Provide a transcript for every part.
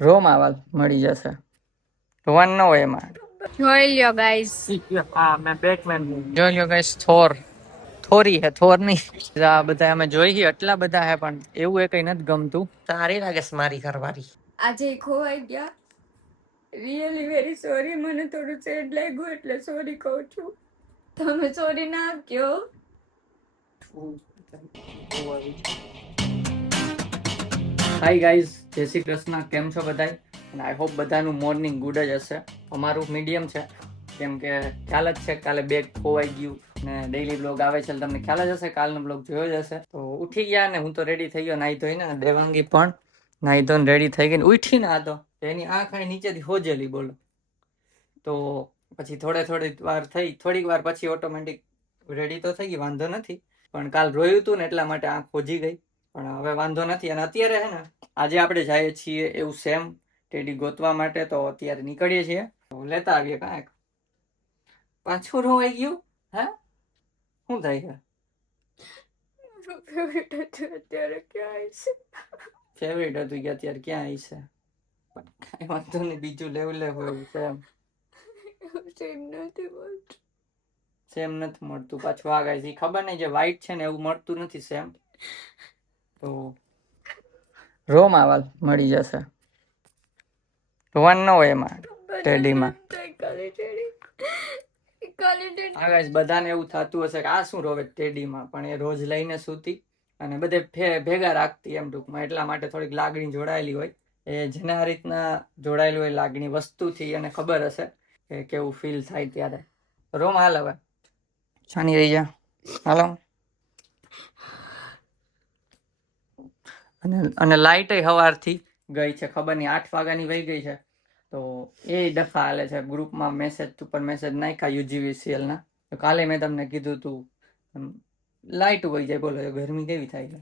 રોમાવાલ મળી જશે. વન ન હોય એમાં. જોઈ લ્યો ગાઈસ. હા મેં બેટમેન જોઈ લ્યો ગાઈસ. થોરી હે, થોર નહીં. આ બધા અમે જોઈ છીએ, એટલા બધા હે, પણ એવું એ કઈ નથી ગમતું. સારી લાગે છે મારી ઘરવાળી. આજે ખોવાઈ ગયા. Really very sorry. મને થોડું સેડ લાગ્યું એટલે સોરી કહું છું. તમે સોરી ના કહો. હાય ગાઈઝ, જય શ્રી કૃષ્ણ. કેમ છો બધાય? અને આઈ હોપ બધાનું મોર્નિંગ ગુડ જ હશે. અમારું મીડિયમ છે, કેમ કે ખ્યાલ જ છે કાલે બેગ ખોવાઈ ગયું ને ડેઈલી બ્લોગ આવે છે, તમને ખ્યાલ જ હશે, કાલનો બ્લોગ જોયો જ હશે. તો ઉઠી ગયા ને હું તો રેડી થઈ ગયો નાહી ધોઈને. દેવાંગી પણ નાહી ધોઈને રેડી થઈ ગઈ. ઉઠી ને આ તો એની આંખ નીચેથી હોજેલી, બોલો. તો પછી થોડીક વાર પછી ઓટોમેટિક રેડી તો થઈ ગઈ, વાંધો નથી. પણ કાલ રોયું હતું ને એટલા માટે આંખ હોજી ગઈ. પણ હવે વાંધો નથી. અને અત્યારે હે ને આજે આપણે જઈએ છીએ એવું સેમ ટેડી ગોતવા માટે. તો અત્યારે નીકળીએ છીએ, લેતા આવીએ. કાંઈક પાછું રોવાઈ ગયું. હે શું થાય છે? અત્યારે ક્યાં છે? ફેવરેટ હતું કે અત્યારે ક્યાં આવી છે? પણ કાંઈ વાંધો નહીં, બીજું લેવું એવું છે એમ. સેમ નથી મળતું પાછું. આ ગાઈસ ખબર નહીં, જે વ્હાઈટ છે ને એવું મળતું નથી સેમ. તો રોમાવાલ મળી જશે. વન ન હોય એમાં ટેડીમાં. હા ગાઈસ, બધાને એવું થતું હશે કે આ શું રોવે ટેડીમાં, પણ એ રોજ લઈને સૂતી અને બધે ભેગા રાખતી એમ ટૂંકમાં. એટલા માટે થોડીક લાગણી જોડાયેલી હોય. એ જેને આ રીતના જોડાયેલી હોય લાગણી વસ્તુથી, એને ખબર હશે કે કેવું ફીલ થાય ત્યારે. રોમ હાલ હવે છાની રહી જા, હાલો. અને લાઇટ સવારથી ગઈ છે, ખબર નહીં 8 વાગ્યાની વહી ગઈ છે. તો એ ડફા હાલે છે. ગ્રુપમાં મેસેજ ઉપર મેસેજ નાખ્યા UGVCL ના. તો કાલે મેં તમને કીધું તું લાઇટ વહી જાય, બોલો ગરમી કેવી થાય છે.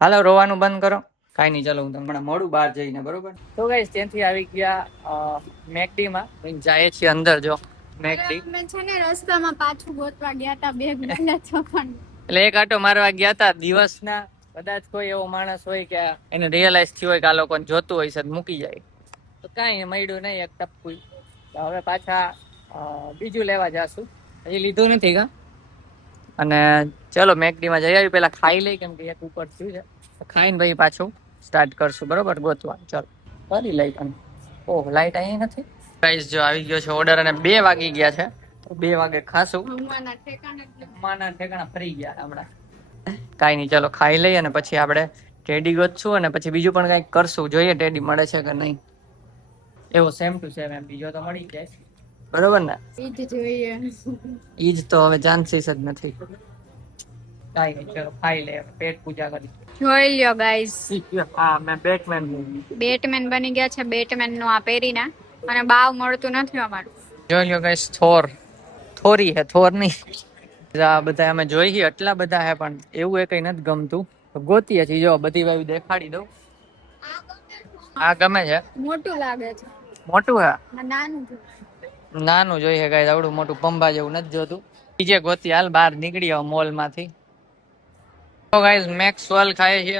હાલો રોવાનું બંધ કરો. કાંઈ નહીં, ચાલો હું તમને મળું બહાર જઈને, બરોબર? તો ગાઈસ ત્યાંથી આવી ગયા મેકડીમાં, જાય છીએ અંદર. જો મેકડી મેં છે ને રસ્તામાં પાછું ગોતવા ગયા હતા બેગ ભૂલ્યા છો પણ. એટલે એક આટો મારવા ગયા હતા દિવસના. કદાચ કોઈ એવો માણસ હોય કે એને રિયલાઇઝ થયું હોય કે આ લોકોને જોતું હોય છે, મૂકી જાય. તો કાંઈ મળ્યું નહીં, એક ટપકું. હવે પાછા બીજું લેવા જાશું. હજી લીધું નથી કા. અને ચલો મેકડીમાં જઈ આવી, પેલા ખાઈ લઈ, કેમ કે એક ઉપર થયું છે. ખાઈને ભાઈ પાછું સ્ટાર્ટ કરશું, બરોબર? ગોતવા ચલો કરી લઈ. અને ઓહ, લાઈટ અહીં નથી. ગાઈસ જો આવી ગયો છે ઓર્ડર, અને 2 વાગી ગયા છે. તો 2 વાગે ખાશું. હમણાં ઠેકાણા ફરી ગયા હમણાં. કાંઈ નહીં, ચલો ખાઈ લઈએ અને પછી આપણે ટેડી ગોતશું અને પછી બીજું પણ કંઈક કરશું. જોઈએ ટેડી મળે છે કે નહીં. એવો સેમ ટુ સેમ એમ બીજો તો મળી જાય, બરોબર ને? ઈ જ જોઈએ. ઈ જ તો હવે ચાન્સીસ જ નથી. કાંઈ નહીં, ચલો ખાઈ લે, પેટ પૂજા કરી. જોઈ લ્યો ગાઈસ. હા મેં બેટમેન બેટમેન બની ગયા છે. બેટમેન નું આ પહેરીને અને બાવ મળતું નથી અમારું. જોઈ લ્યો ગાઈસ. થોરી હે, થોર નહીં. આ બધા અમે જોઈ છીએ, એટલા બધા હે, પણ એવું એ કઈ નથી ગમતું. તો ગોતીએ છીએ. જો બધી વાવી દેખાડી દઉં. આ ગમે છે. મોટું લાગે છે. મોટું હે, નાનું છે. નાનું જોઈએ ગાઈસ. આવડું મોટું પંબા જેવું નથી જોતું. બીજે ગોતી હાલ, બહાર નીકળી આવો મોલ માંથી. તો ગાઈસ મેક્સવેલ ખાય છે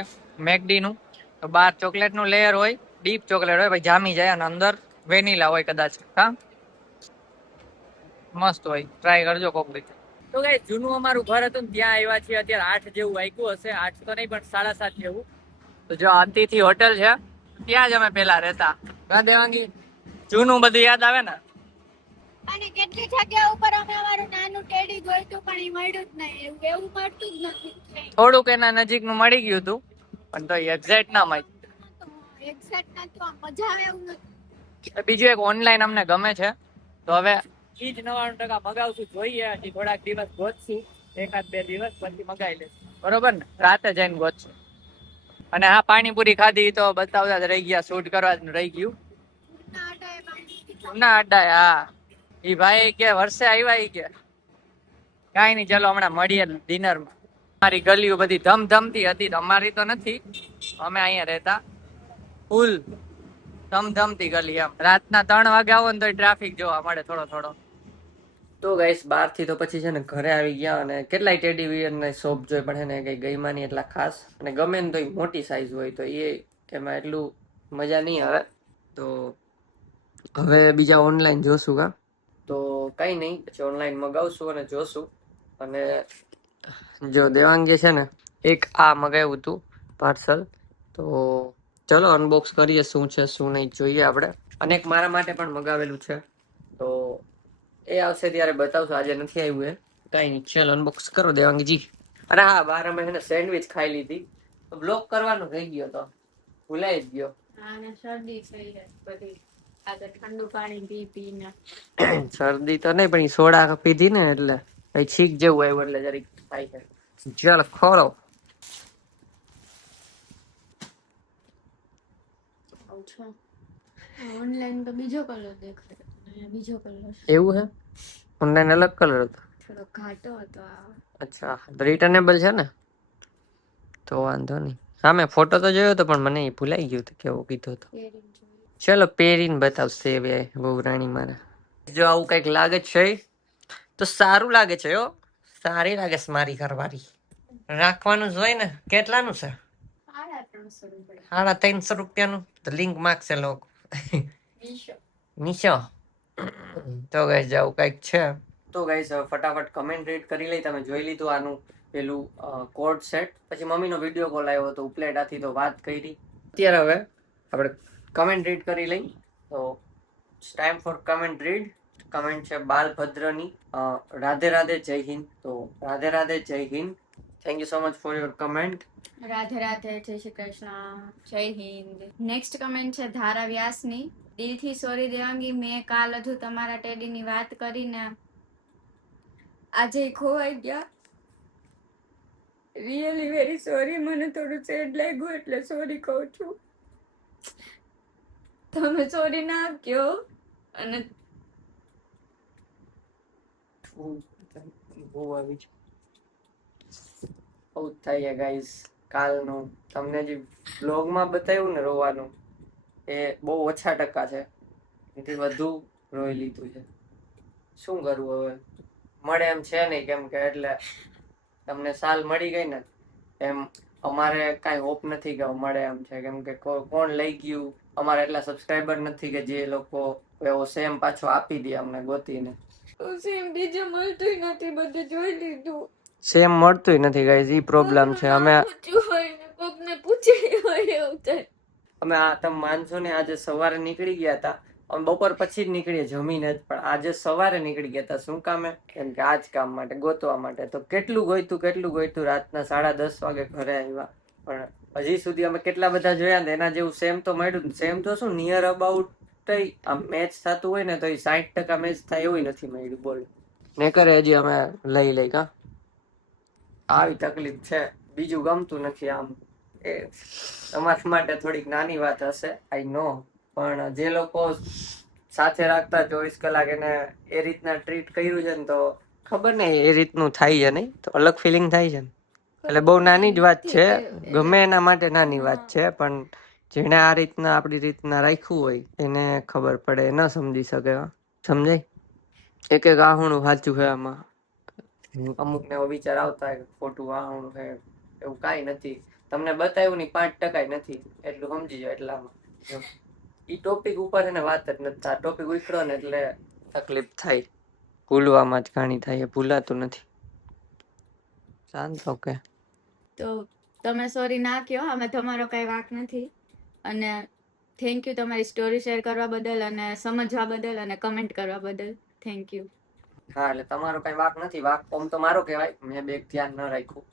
મેકડી નું. તો બહાર ચોકલેટ નું લેયર હોય, ડીપ ચોકલેટ હોય, ભાઈ જામી જાય, અને અંદર વેનીલા હોય કદાચ. હા મસ્ત હોય, ટ્રાય કરજો કોક દી. તો ગાઈસ જૂનું અમારું ઘર હતું ને ત્યાં આવ્યા છીએ. અત્યારે 8 જેવું વાગ્યું હશે, 8 તો નહીં પણ 7:30 જેવું. તો જો અતિથિ હોટલ છે, ત્યાં જ અમે પેલા રહેતા. દેવાંગી જૂનું બધું યાદ આવે ને. અને કેટલી જગ્યા ઉપર અમે અમારું નાનું ટેડી જોઈતું પણ ઈ મળ્યું જ નહીં. એવું મળતું જ નથી. થોડુંક એના નજીક નું મળી ગયું હતું, પણ તો એક્ઝેક્ટ ના મળ્યું. એક્ઝેક્ટ નથી, મજા આવે એવું નથી. બીજું એક ઓનલાઈન અમને ગમે છે, તો હવે ઈ જ 99% મગાવશું. જોઈએ હજી થોડાક દિવસ ગોતશું, 1-2 દિવસ પછી મગાવી લઈશું, બરોબર ને? રાતે જઈને ગોતશું. અને હા, પાણીપુરી ખાધી તો બતાવતા જ રહી ગયા, શૂટ કરવા જ રહી ગયું. ના અડ્ડા, હા ઈ ભાઈ કે વર્ષે આવ્યા, ઈ કે કાંઈ નહીં, ચલો હમણાં મળીએ ડિનર માં. અમારી ગલીઓ બધી ધમધમતી હતી. અમારી તો નથી, અમે અહીંયા રહેતા. ફૂલ ધમધમતી ગલી એમ. રાતના 3 વાગે આવો ને તો ટ્રાફિક જોવા મળે થોડો થોડો. તો ગાઈસ બહાર થી તો પછી છે ને ઘરે આવી ગયા, અને કેટલાય ટેડી વિયર ને શોપ જોઈ, પણ છે ને કઈ ગઈમાં નહીં એટલા ખાસ. અને ગમે ને તો મોટી સાઈઝ હોય તો એ એમાં એટલું મજા નહીં આવે. તો હવે બીજા ઓનલાઈન જોશું કા તો કઈ નહીં પછી ઓનલાઈન મગાવશું અને જોશું. અને જો દેવાંગે છે ને એક આ મગાવ્યું હતું પાર્સલ, તો ચલો અનબોક્સ કરીએ શું છે શું નહીં જોઈએ આપણે. અને એક મારા માટે પણ મગાવેલું છે, તો એ આવશે ત્યારે બતાવશું. આજે નથી આવ્યું એ કઈ નહીં. ચાલ અનબોક્સ કરો દેવાંગજી. અરે હા, બહાર અમે છે ને સેન્ડવિચ ખાઈ લીધી, તો બ્લોક કરવાનો થઈ ગયો, તો ભૂલાઈ જ ગયો. આને શરદી થઈ છે બધી, આજે ઠંડુ પાણી પી પીને. શરદી તો નહીં, પણ સોડા પીધી ને એટલે કઈ છીક જેવું આવ્યું એટલે જરીક થાય છે. ચાલ ખોલો. ઓનલાઈન તો બીજો કલર દેખાય, અહીંયા બીજો કલર. એવું હે? ઓનલાઈન અલગ કલર હતો. થોડો ઘાટો હતો આ. અચ્છા, રિટર્નેબલ છે ને, તો વાંધો નહીં. સામે ફોટો તો જોયો હતો પણ મને એ ભૂલાઈ ગયું હતું કેવો કીધો હતો. ચલો પહેરીને બતાવશે હવે બહુ રાણી મારા. જો આવું કઈક લાગે છે તો સારું લાગે છે. સારી લાગે છે મારી ઘરવાળી. રાખવાનું જ હોય ને. કેટલાનું છે? 350 રૂપિયા. 350 રૂપિયાનું. તો લિંક માગશે લોકો નીચો. તો ગાઈસ જાવ કઈક છે. તો ગાઈસ ફટાફટ કમેન્ટ રીડ કરી લઈ. તમે જોઈ લીધું આનું પેલું કોડ સેટ. પછી મમ્મીનો વિડીયો કોલ આવ્યો હતો ઉપલેટાથી, તો વાત કરી. અત્યારે હવે આપણે કમેન્ટ રીડ કરી લઈ. તો time for comment read. Comment છે બાલભદ્રની, રાધે રાધે જય હિન્દ. તો રાધે રાધે જય Hind. Thank you so much for your comment. Radhe Radhe, જય શ્રી કૃષ્ણ, જય હિન્દ. નેક્સ્ટ કમેન્ટ છે ધારા વ્યાસની. દિલથી સોરી દેવાંગી, મેં કાલ હજુ તમારા ટેડીની વાત કરીને આજે ખોવાઈ ગયા. રિયલી વેરી સોરી, મને થોડું સેડ લાગ્યું એટલે સોરી કહું છું. તમે સોરી ના કહો. અને બહુ આવી છે, બહુ થાય ગાઈસ. કાલનું તમને જે બ્લોગમાં બતાવ્યું ને રોવાનું, એ બહુ ઓછા ટકા છે, એથી વધુ રોઈ લીધું છે. શું કરવું હવે, મળે એમ છે નહીં. કેમ કે એટલે તમને સાલ મળી ગઈ ને એમ અમારે કાંઈ હોપ નથી કે મળે એમ છે. કેમ કે કોણ લઈ ગયું, અમારે એટલા સબસ્ક્રાઈબર નથી કે જે લોકો એવો સેમ પાછો આપી દે અમને ગોતીને. સેમ બીજે મળતું નથી, બધે જોઈ લીધું. સેમ મળતું નથી ગાઈઝ, ઈ પ્રોબ્લેમ છે. અમે કોકને પૂછે હોય એવું થાય. અમે આ તમે માનશો ને, આજે સવારે નીકળી ગયા હતા. અમે બપોર પછી જ નીકળીએ જમીને જ, પણ આજે સવારે નીકળી ગયા હતા. શું કામે? કેમ કે આ જ કામ માટે, ગોતવા માટે. તો કેટલું ગોઈતું રાતના 10:30 વાગે ઘરે આવ્યા, પણ હજી સુધી અમે કેટલા બધા જોયા ને એના જેવું સેમ તો મળ્યું. સેમ તો શું, નિયર અબાઉટ આમ મેચ થતું હોય ને તો 60% મેચ થાય એવું નથી મળ્યું. બોલ ને કરે હજી અમે લઈ કા આવી તકલીફ છે. બીજું ગમતું નથી. આમ એ તમારા માટે થોડીક નાની વાત હશે, આઈ નો, પણ જે લોકો સાથે રાખતા 24 કલાક એને એ રીતના ટ્રીટ કર્યું છે ને, તો ખબર નહીં એ રીતનું થાય છે નહીં, તો અલગ ફિલિંગ થાય છે ને. એટલે બહુ નાની જ વાત છે, ગમે એના માટે નાની વાત છે, પણ જેને આ રીતના આપણી રીતના રાખ્યું હોય એને ખબર પડે, ન સમજી શકે. સમજાય? એક આહુણું સાચું છે આમાં. અમુક ને એવો વિચાર આવતા હોય ખોટું આહુણું છે, એવું કાંઈ નથી. તમને બતાવ્યું નહીં 5% નથી, એટલું સમજી જાવ. એટલામાં ઈ ટોપિક ઉપર એને વાત જ નથી. આ ટોપિક ઉખડો ને એટલે તકલીફ થાય. ભૂલવામાં જ ઘણી થાય, ભૂલાતું નથી. શાંત ઓકે. તો તમે સોરી ના કહો, અમે તમારો કઈ વાંક નથી. અને થેન્ક યુ તમારી સ્ટોરી શેર કરવા બદલ, અને સમજવા બદલ, અને કમેન્ટ કરવા બદલ. Thank you. હા, એટલે તમારો કઈ વાંક નથી. વાંક ઓમ તો મારો કહેવાય, મેં બેગ ધ્યાન ન રાખ્યું.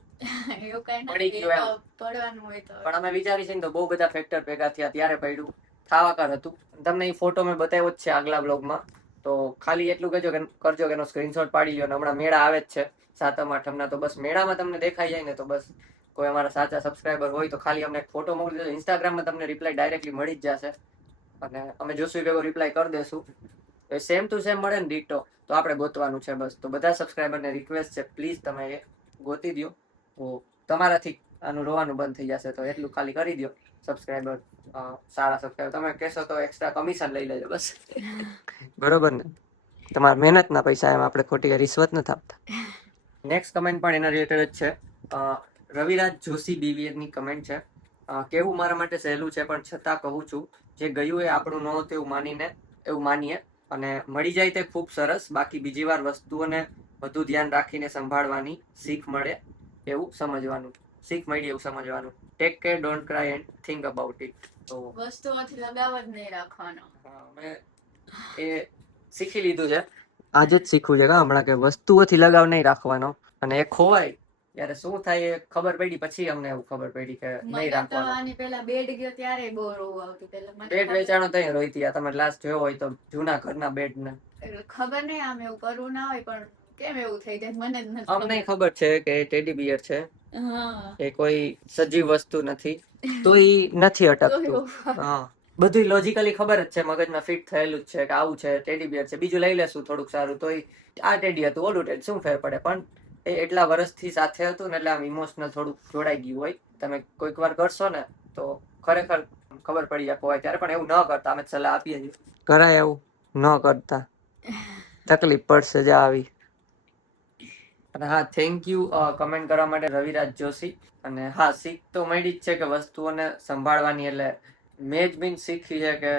એવું કઈ પડી ગયું એમ. પડવાનું હોય તો પણ અમે વિચારી છે ને, તો બહુ બધા ફેક્ટર ભેગા થયા ત્યારે પડ્યું. થાવાકાર હતું. તમને એ ફોટો મેં બતાવ્યો જ છે આગલા બ્લોગમાં, તો ખાલી એટલું કરજો કે એનો સ્ક્રીનશોટ પાડી લ્યો. હમણાં મેળા આવે જ છે 7મ 8મના, તો બસ મેળામાં તમને દેખાઈ જાય ને, તો બસ કોઈ અમારા સાચા સબસ્ક્રાઈબર હોય તો ખાલી અમને એક ફોટો મોકલી દેજો. ઇન્સ્ટાગ્રામમાં તમને રિપ્લાય ડાયરેક્ટલી મળી જ જશે, અને અમે જોશું ભેગો રિપ્લાય કરી દેશું. સેમ ટુ સેમ મળે ને ડીટો, તો આપણે ગોતવાનું છે બસ. તો બધા સબસ્ક્રાઈબરને રિક્વેસ્ટ છે, પ્લીઝ તમે એ ગોતી દો, તો તમારાથી આનું રોવાનું બંધ થઈ જશે. તો એટલું ખાલી કરી દો. સબસ્ક્રાઈબર સારા સબસ્ક્રાઈબર તમે કહેશો તો એક્સ્ટ્રા કમિશન લઈ લેજો બસ. બરોબર ને? તમારા મહેનતના પૈસા, એમ આપણે ખોટી રિશ્વત નથી આપતા. નેક્સ્ટ કમેન્ટ પણ એના રિલેટેડ જ છે. રવિરાજ જોશી BVN ની કમેન્ટ છે. કેવું મારા માટે સહેલું છે, પણ છતાં કહું છું, જે ગયું એ આપણું ન હતું એવું માનીએ અને મળી જાય તે ખૂબ સરસ. બાકી બીજી વાર વસ્તુઓને વધુ ધ્યાન રાખીને સંભાળવાની શીખ મળે એવું સમજવાનું. શીખ મળી એવું સમજવાનું. Take care, don't cry and think about it. તો વસ્તુઓથી લગાવ જ નહીં રાખવાનો. મેં એ શીખી લીધું છે. આજે જ શીખવું છે હમણાં કે વસ્તુઓથી લગાવ નહીં રાખવાનો. અને એ ખોવાય ત્યારે શું થાય એ ખબર પડી પછી અમને એવું ખબર પડી કે નહીં રાખવાનો. આની પેલા બેડ ગયો ત્યારે બહુ રોવું આવતું. પેલા મને બેડ વેચાણો તઈ રોઈતી આ તમે લાસ્ટ જોયો હોય તો જૂના ઘરના બેડ ને ખબર નહીં આમ એવું કરવું ના હોય પણ કેમ એવું થઈ જાય મને જ નથી અમને ખબર છે કે ટેડી બિયર છે. હા એ કોઈ સજીવ વસ્તુ નથી તો ઈ નથી અટકતું. હા બધું લોજિકલી ખબર જ છે, મગજમાં ફિટ થયેલું જ છે કે આવું છે ટેડી બિયર છે, બીજું લઈ લેશું થોડુંક સારું તો આ ટેડી હતું ઓલું ટેડી શું ફેર પડે. પણ એ એટલા વર્ષથી સાથે હતું ને એટલે આમ ઇમોશનલ થોડુંક જોડાઈ ગયું હોય. તમે કોઈક વાર કરશો ને તો ખરેખર ખબર પડી જાય હોય ત્યારે. પણ એવું ન કરતા અમે સલાહ આપીએ છીએ કરાય એવું ન કરતા, તકલીફ પડશે જ આવી. અને હા થેન્ક યુ કમેન્ટ કરવા માટે રવિરાજ જોશી. અને હા શીખ તો મળી જ છે કે વસ્તુઓને સંભાળવાની. એટલે મેં જ બીન શીખી છે કે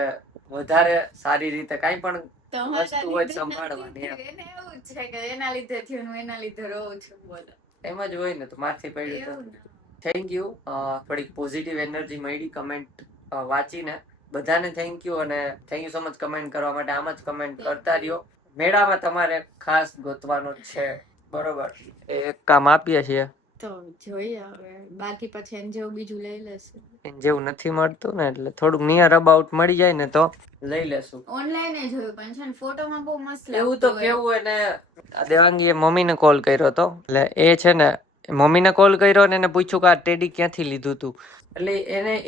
વધારે સારી રીતે કાંઈ પણ વસ્તુ હોય સંભાળવાની. એને એવું છે કે એના લીધે થયું હું એના લીધે રોઉં છું. બોલો એમ જ હોય ને તો મારથી પડ્યું. Thank you. થોડીક પોઝિટિવ એનર્જી મળી કમેન્ટ વાંચીને. બધાને થેન્ક યુ અને thank you so much comment કરવા માટે. આમ જ કમેન્ટ કરતા રહ્યો. મેળામાં તમારે ખાસ ગોતવાનો છે બરોબર. એક કામ આપીએ છીએ તો જોઈએ હવે બાકી પછી એને જેવું બીજું લઈ લેશું. એને જેવું નથી મળતું ને એટલે થોડુંક નિયર અબાઉટ મળી જાય ને તો લઈ લેશું. ઓનલાઈન એ જોયું પણ છે ને ફોટોમાં બહુ મસ્ત એવું તો કેવું એને દેવાંગીએ મમ્મીને કોલ કર્યો હતો. એટલે એ છે ને મમ્મીને કોલ કર્યો ને એને પૂછ્યું કે આ ટેડી ક્યાંથી લીધું તું. એટલે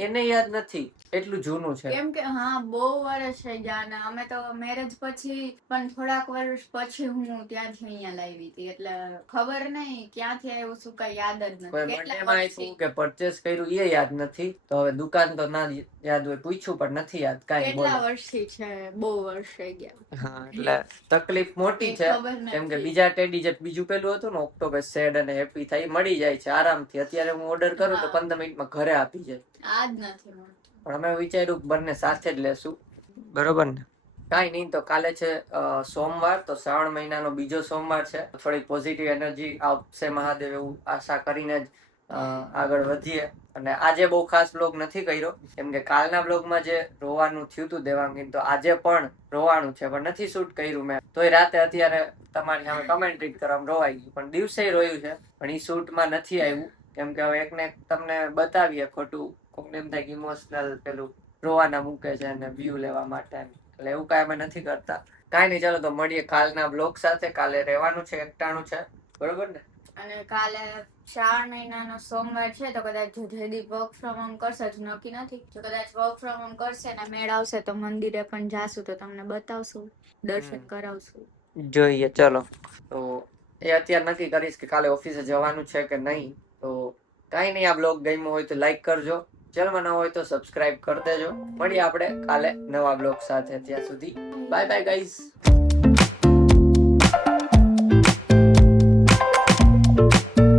એને યાદ નથી એટલું જૂનું છે. કેમ કે હા બહુ વર્ષ થઈ ગયા ને અમે તો મેરેજ પછી પણ થોડાક વર્ષ પછી હું ત્યાંથી અહીંયા લાવી હતી એટલે ખબર નહીં ક્યાંથી આવ્યું શું કઈ યાદ જ નથી. બર્થડેમાં આપ્યું કે પરચેસ કર્યું એ યાદ નથી. તો હવે દુકાન તો ના યાદ હોય, પૂછ્યું પણ નથી યાદ કાંઈ. કેટલા વર્ષથી છે, બહુ વર્ષ થઈ ગયા. હા એટલે તકલીફ મોટી છે કેમ કે બીજા ટેડી જે બીજું પેલું હતું ને ઓક્ટોપસ સેડ અને હેપી થાય મળી જાય છે આરામથી. અત્યારે હું ઓર્ડર કરું તો 15 મિનિટમાં ઘરે આપી જાય. આ જ નથી મળતું. પણ અમે વિચાર્યું બંને સાથે જ લેશું બરોબર ને. કાંઈ નહીં તો કાલે છે સોમવાર. તો શ્રાવણ મહિનાનો બીજો સોમવાર છે. થોડી પોઝિટિવ એનર્જી આપશે મહાદેવ એવું આશા કરીને જ આગળ વધીએ. અને આજે બહુ ખાસ બ્લોગ નથી કર્યો કેમ કે કાલના બ્લોગમાં જે રોવાનું થયું હતું દેવાંગીને તો આજે પણ રોવાનું છે પણ નથી શૂટ કર્યું મેં. તોય રાતે અત્યારે તમારી સામે કમેન્ટ્રી કરવામાં રોવાઈ ગયું. પણ દિવસે રોયું છે પણ એ શૂટમાં નથી આવ્યું કેમ કે હવે એકને તમને બતાવીએ ખોટું કોકને એમ થાય કે ઇમોશનલ પેલું રોવાના મૂકે છે અને વ્યૂ લેવા માટે. એટલે એવું કાંઈ અમે નથી કરતા. કાંઈ નહીં ચાલો તો મળીએ કાલના બ્લોગ સાથે. કાલે રહેવાનું છે, એકટાણું છે બરોબર ને. અને કાલે શ્રાવણ મહિનાનો સોમવાર છે તો કદાચ જયદીપ વર્ક ફ્રોમ હોમ કરશે જ નક્કી નથી. જો કદાચ વર્ક ફ્રોમ હોમ કરશે ને મેળ આવશે તો મંદિરે પણ જાશું તો તમને બતાવશું, દર્શન કરાવશું. જોઈએ ચલો. તો એ અત્યારે નક્કી કરીશ કે કાલે ઓફિસે જવાનું છે કે નહીં. તો કાંઈ નહીં આ બ્લોગ ગમ્યો હોય તો લાઈક કરજો, ચેનલમાં ન હોય તો સબસ્ક્રાઇબ કરી દેજો. મળીએ આપણે કાલે નવા બ્લોગ સાથે. ત્યાં સુધી બાય બાય ગાઈઝ.